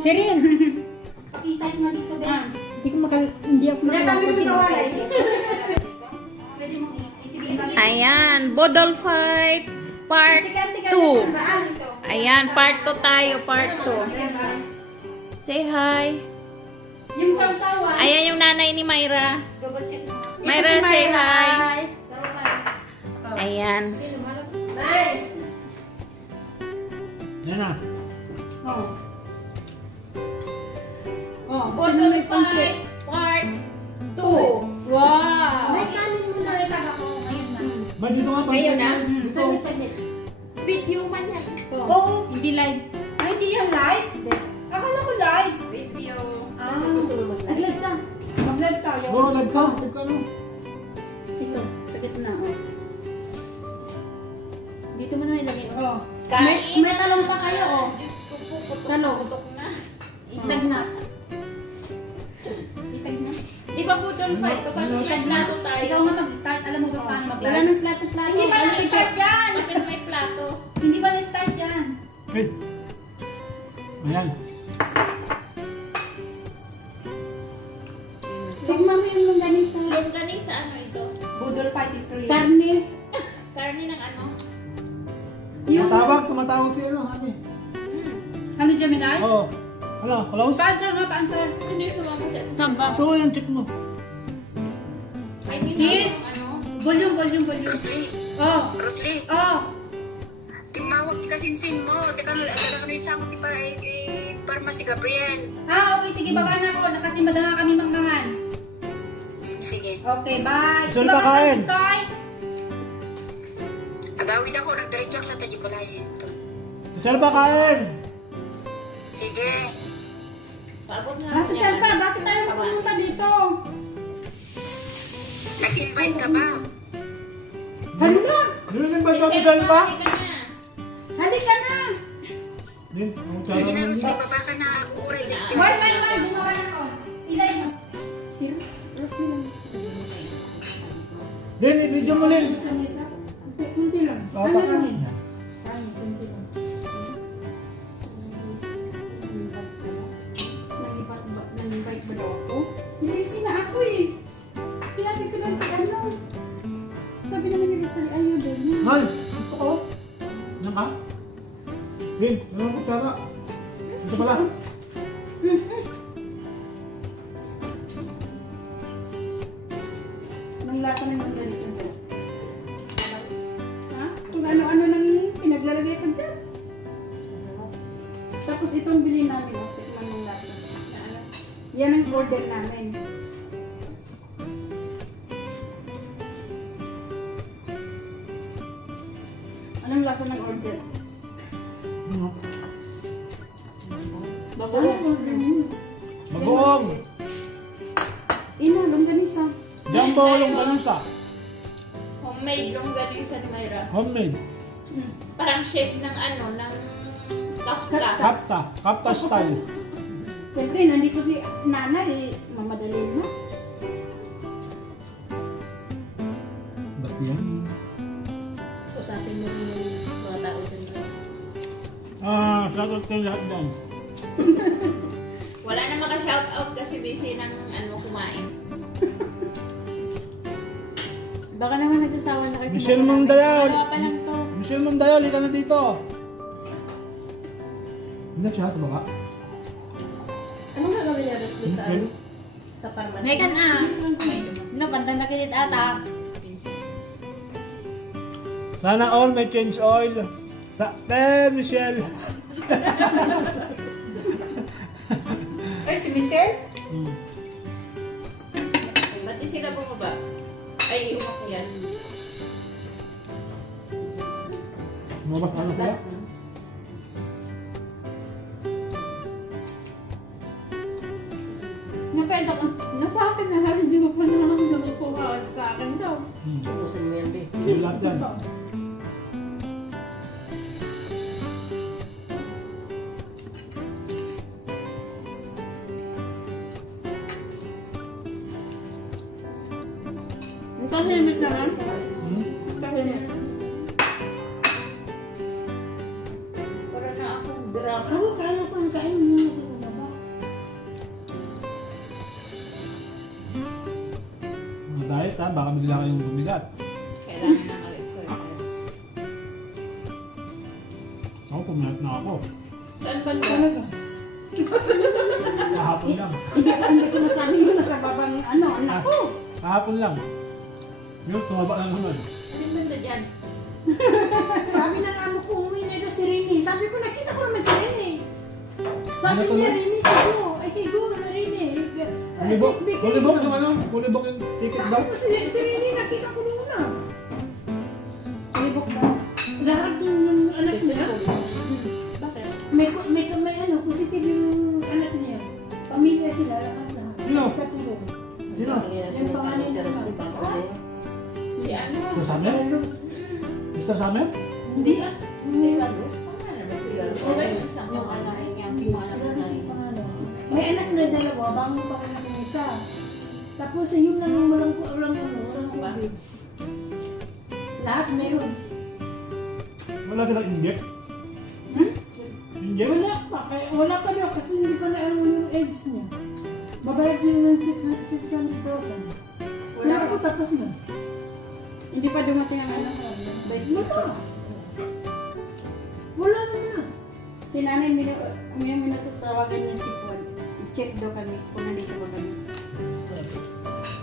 Sirin. Pakita mo dito ba? Hindi ako makakapagpapalay. Ayan, Bodol Fight Part 2. Ayan, Part 2 tayo, Part 2. Say hi. Yung saw-sawan. Ayan yung nanay ni Myra. Myra, say hi. Ayan. Yan na. Bodol Fight Part 2. Wow! May kanin mo na rin ako ngayon na. May dito nga. Ngayon na? Dito. Video man yan. Oo. Hindi live. Ay, hindi yan live? Akala ko live. Video. Nag-live na. Mag-live tayo. Oo, live ka. Live ka no. Ito, sa gitna. Oh. Dito mo na ilagay. Oh. May talong pa kayo, oh. Diyos ko po, Talong. putok na. Itag na. Itag na. Iba po doon pa ito kasi nagplato tayo. Ikaw nga mag-start. Alam mo ba paano mag-live? Wala ng plato-plato. Hindi pa na-start yan. Bakit may plato? Hindi pa na-start yan. Okay. Ayan. Tignan mo yung longganisa. Longganisa ano ito? Budol 53. Karne. Karne ng ano? Tumatawag si ano, Hani. Ano, Gemini? Oo. Ano, close? Pa-answer nga, pa-answer. Hindi sumama siya. Samba. Ito yan, check mo. Ay, hindi Sis! sa ano? Volume. Rosely, Oh. Rosely, Oh. timawag ti kasinsin mo. Teka na isa mo ti para si Gabriel. Okay, sige, baba na ako. Kasi madama kami mangmangan. Sige. Okay, bye. Gusto na kain. Toy? Agawid ako, nagdiretso ako na tayo pala yun. Saan ba kain? Sige. Paabot na. Ate Selva, bakit tayo pumunta dito? Nag-invite ka ba? Hala! Nilin ba ito si Selva? Halika na! Din, Sige na, Rosely, baba ka na. Uray din. Wait. Gumawa na ako. Ilay mo. Si Rosmy lang. Din, i-video mo din. Kunti lang. Ano lang? yan? Kunti lang. Nag-invite ba daw ako? Busy na ako eh. Sinabi ko lang kay ano. Sabi naman ni Rizal, ayaw din. Mal, Oo. yan ka? Din, ano ang kutsara? Ito pala. Nang lasa naman ni Rizal. Ha? Kung ano-ano lang yun, pinaglalagay ko dyan. Tapos itong bili namin, tikman ng lasa. Yan ang order namin. Anong lasa ng order? Ano? Bagoong. Bagoong. Ina, longganisa. Jumbo longganisa. Homemade longganisa ni Myra. Homemade. Parang shape ng ano, ng kafka. Kapta style. Siyempre, nandito si nanay, mamadali na. Ba't yan? Usapin mo rin yung mga tao dyan. Shoutout kayo lahat dyan. Wala na maka-shoutout kasi busy ng ano kumain. Baka naman nagsasawa na kayo Michelle Mondayal. Dalawa pa lang to. Michelle Mondayal, ika na dito. Hindi na siya, ito ba? Anong gagawin niya rin sa, Michelle? sa pharmacy? May kan ah. Napanda na kayo ata. Sana all may change oil. Michelle. Ay, si Michelle? Ba't di sila bumaba? Ay, umak yan. Mabas ano sila? Napenda ko. Nasa akin na lang. Hindi mo pa naman nakukuha sa akin daw. Subusin mo yan, be. Hindi lahat yan. Tahimik naman. Tahimik. Para na akong drama. Ako, kaya ko ang kain mo. ha, baka bigla kayong bumigat. Kailangan na mag-exercise. Ako, pumayat na ako. Saan ba talaga? Kahapon lang. Hindi ko nasabi yun nasa babang anak ko. Kahapon lang. Yun, tumaba lang naman. Anong banda dyan? Sabi ng amo ko, umuwi na doon si Rini. Sabi ko, nakita ko naman si Rini. Sabi Ano to, niya, no? Rini, sabi ko, ay higo na Rini. Kulibok yung ano, kulibok yung ticket daw. Sabi ko, si Rini, nakita ko noon na. Alibok ba? Lahat yung anak niya. Bakit? May ano, positive yung anak niya. Pamilya sila, lahat na. Sino? Katulong. Sino? Yung pangalan niya naman. Si ano? Mr. Samer? Mr. Samer? Hindi ah. Si Carlos? Paano ba si Carlos? Okay, isang yung anak niya. May anak na dalawa, bago pa anak ng isa. Tapos yun na nung walang COVID. Lahat meron. Wala silang inject? Inject? Wala pa daw kasi hindi pa na alam yung AIDS niya. Babayad sila ng 600,000. Wala ako tapos na. Hindi pa dumating ang anak ko. Wala. Wala na. Si nanay, minatutawagan niya si Juan. I-check daw kami kung nandito ba kami.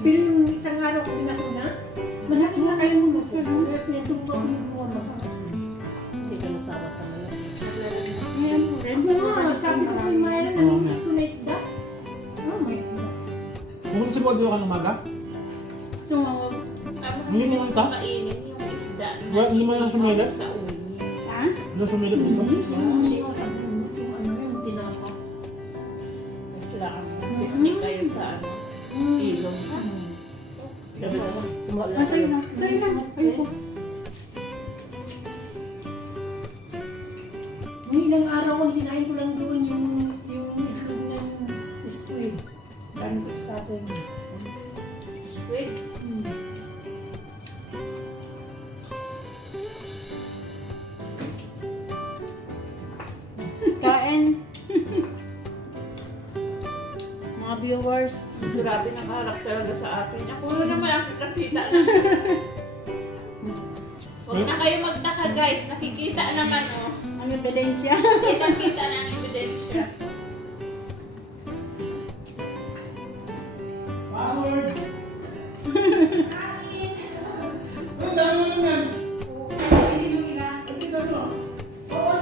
Pero yung isang araw ko pinakuna, masakit na kayo mo. Pero pinatungkol ko yung buwan. Hindi ka nasama sa mga. Ngayon po rin. Sabi ko kay Mayra, namimiss ko na isda. Pumunta si Bodo ka ng umaga? Tumawag. Hindi mo nanta? Kainin yung isda. Wala, hindi mo lang sumilit? Sa uli. Ha? Ano sumilit dito? Hindi ko sabi yung ano yung tinapa. Mas lang. Picnic kayo sa ano. Ilong. Sabi ko, tumala Sa'yo na. Sa'yo na. Ayun po. May ilang araw ang hinahin ko lang doon yung itlog ng squid. Dami ko sa atin. Squid. Kain. Mga viewers. Grabe nakaharap talaga sa atin. Ako naman ang nakita na. Huwag na kayo magtaka guys. Nakikita naman oh. Ang ebidensya. Kitang-kita na ang ebidensya. Password! Ang dami mo naman! Oo,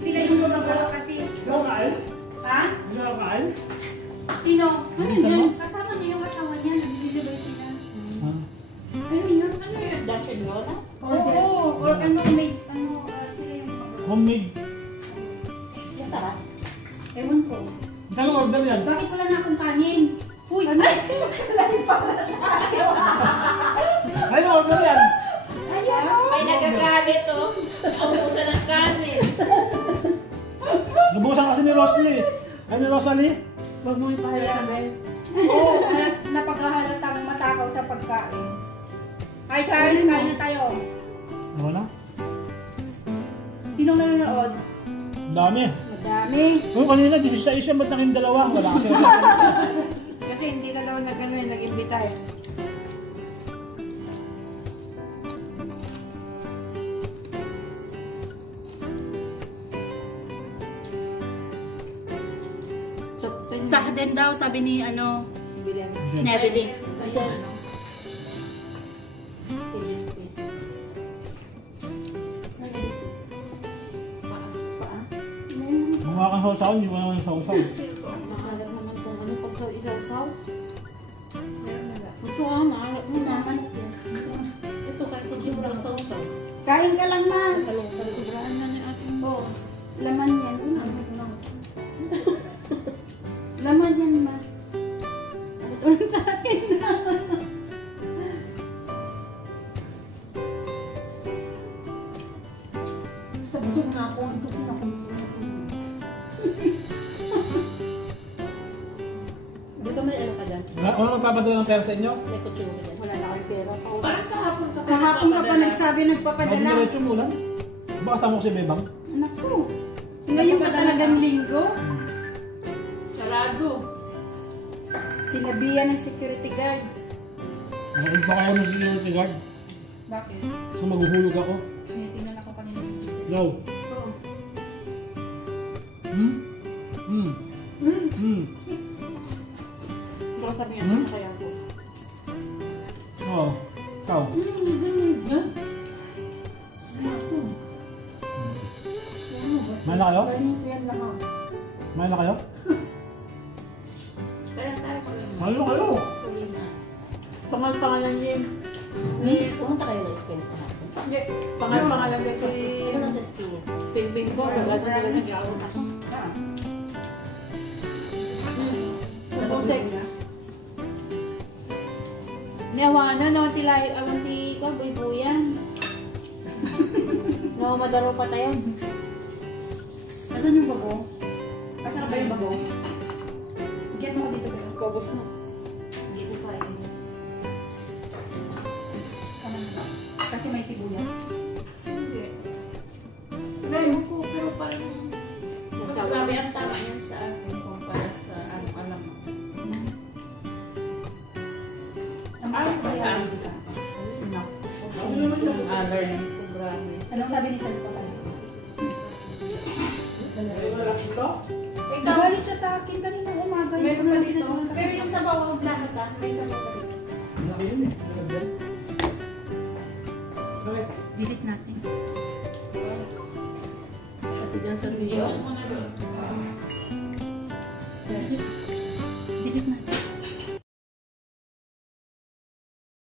sila yung gumagawa kasi. Hindi ako kain? Ha? Hindi ako kain? Sino? Ano yan? Kasama niya yung asawa niya. Nag-deliver sila. Ha? Ano yun? Ano yun? Dunkin Lola? Oo. Or ano, may, sila yung gumagawa. Homemade. Yan tara. Ewan ko. Saan ang order yan? Bakit wala na akong kanin? Uy! Ay, ang order yan! May nagagalit oh. Naubusan ng kanin. Nabusan kasi ni Rosalie. Ay, ni Rosalie? Huwag mo ipahalaan. Oo, napaghahalatang matakaw sa pagkain. Hi guys, kain na tayo. Wala. Sinong nanonood? Ang dami. Madami. Oh, kanina, 16 siya, ba't naging dalawa? Wala kasi. Kasi hindi ka daw nag-imbita eh. Sa din daw, sabi ni ano, Ibilan. Neveling. Ano? Mukha kang sausaw, hindi mo naman sausaw. Maalat naman kung ano pag sa isaw-saw. Ito maalat mo na. Ito kahit kung sobrang sausaw. Kain ka lang ma. Sobraan na ni ating Oh, laman yan. Laman yan ma. Ito sa akin na. Basta busog na ako, ito na ako. Hindi ka may ano ka dyan? Ano nagpapadala ng pera sa inyo? May kutsura ka dyan. Wala na kayong pera. Parang kahapon ka. Kahapon ka pa nagsabi nagpapadala. Diretso muna. Baka kasama ko si Bebang. Anak ko. Ngayon pa talagang linggo. Sarado. Sinabihan ng security guard. Nakul pa kayo ng security guard. Bakit? So maghuhulog ako. Tinitingnan ako kanina. Go. Oo. Hmm? Hmm. Hmm. Baka sabi niya, Hmm? kaya ako. Oo. Ikaw. May na kayo? Yan lang. May na kayo? Pero tayo mag May na kayo? Pangalan niya. Pumunta kayo ng expense na natin. Hindi. Pangalan niya si Ano lang sa skill? Pingbing ko. Nagano nag-aawat ako. Tapos Nawana, nawantilay, awanti ko, buy-buyan. No, madaro pa tayo. Nasaan yung bago? Asa na ba yung bago? Bigyan mo ko dito ba yung kobos mo? Hindi ko pa yun. Kasi may sibuyas. Hindi. Pero ko, pero parang mas grabe ang tama yan sa akin kumpara sa alam mo. Ay, kaya learning ko, grabe. Anong sabi ni Salito ka? Ikaw, siya sa akin kanina umaga. meron pa dito. Pero yung sa bawang lahat may sabaw pa dito. Malaki yun eh. Nalagyan. Okay. Delete natin. Diyan sa video. Sige.